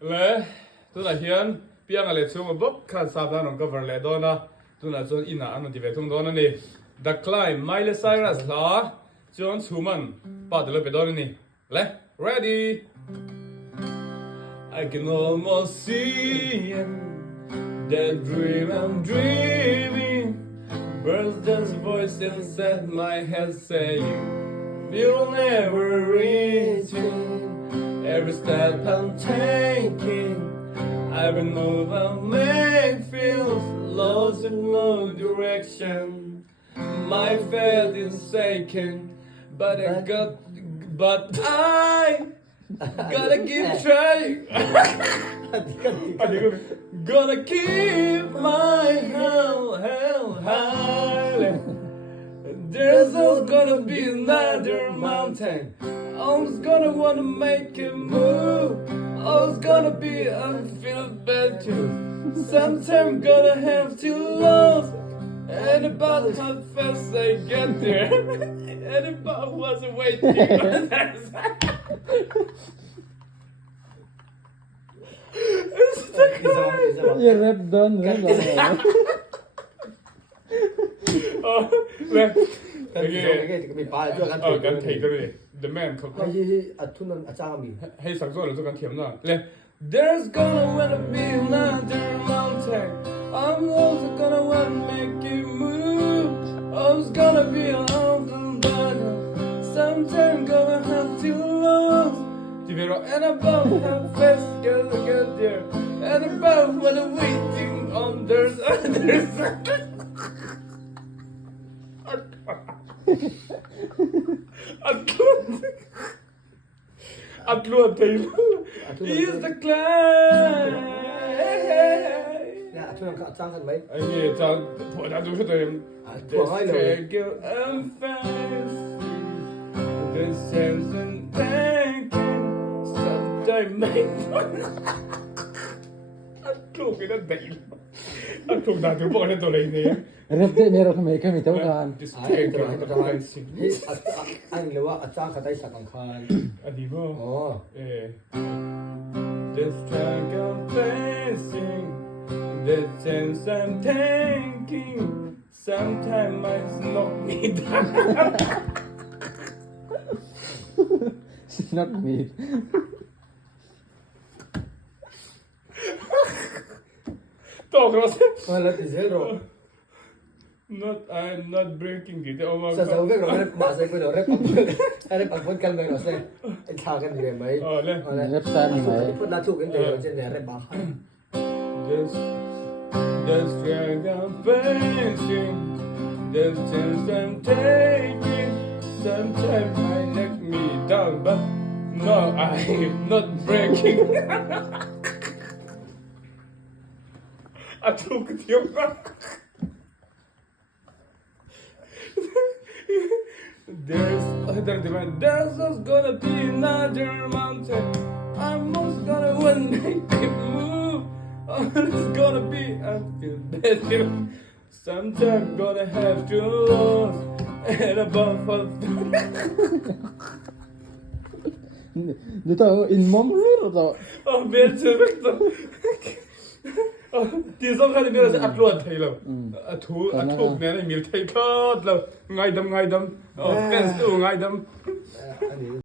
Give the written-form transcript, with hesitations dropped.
le tu la hian piang ale chu bok kha sa da nong cover le do na tu na chon ina an ti ve thung do na ni the climb Miley Cyrus la chon chuman pa de le pe do ni le ready I can almost see that dream I'm dreaming birds just voice inside my head saying you'll never reach me every step I'm taking every move I make feels lost in no direction my faith is shaking but I gotta keep trying Gonna keep my head high There's always gonna be another mountain Always gonna wanna make it move Always gonna be feel better Sometimes gonna have to lose And about how fast I get there And about what's waiting on that side You rap done rồi. Cái bị phá choกันthấy cái này the man không thun anh trang mi hay sáng rồi là choกันthiểm nào lên There's gonna be another mountain I'm also gonna wanna make it move I'm gonna be on the battle Sometimes gonna have to lose And about how fast gonna get there And about what I'm waiting on there's others Atluan tayo Is the climb nè thun anh trang kan mấy Anh nghe trang Thôi đã đúng cho tôi thuộc hai lời I'm fast The sense and thinking Sometimes make fun Anh thuộc cái đó đầy Anh thuộc đã đúng bọn tôi lấy nè Rap thế này rồi mấy cái mình thấu gan. anh làว่าtrang cái tay sạc bằng khan Anh đi vô oh This track I'm facing The sense I'm thinking Sometimes might knock me down It's not me. Talk Ross mà là gì rồi I'm not breaking it Oh my sao sao god cái rồi mà sao cái rồi rep bằng phân căn mấy rồi xem anh thao cái gì mấy lên Rap time mấy. phân là thuộc cái gì rồi trên này rep bằng This track I'm facing The chance I'm taking Sometimes might knock me down But no, I'm not breaking I took it here There's just gonna be another mountain I'm most gonna one make it move It's gonna be I feel better Sometimes gonna have to lose And above all Du tar in mom rồi. better Thì xong khai thì bây giờ sẽ upload thấy lâu Thú này này mình thấy khớt lâu Ngay đâm Fans tụ ngay đâm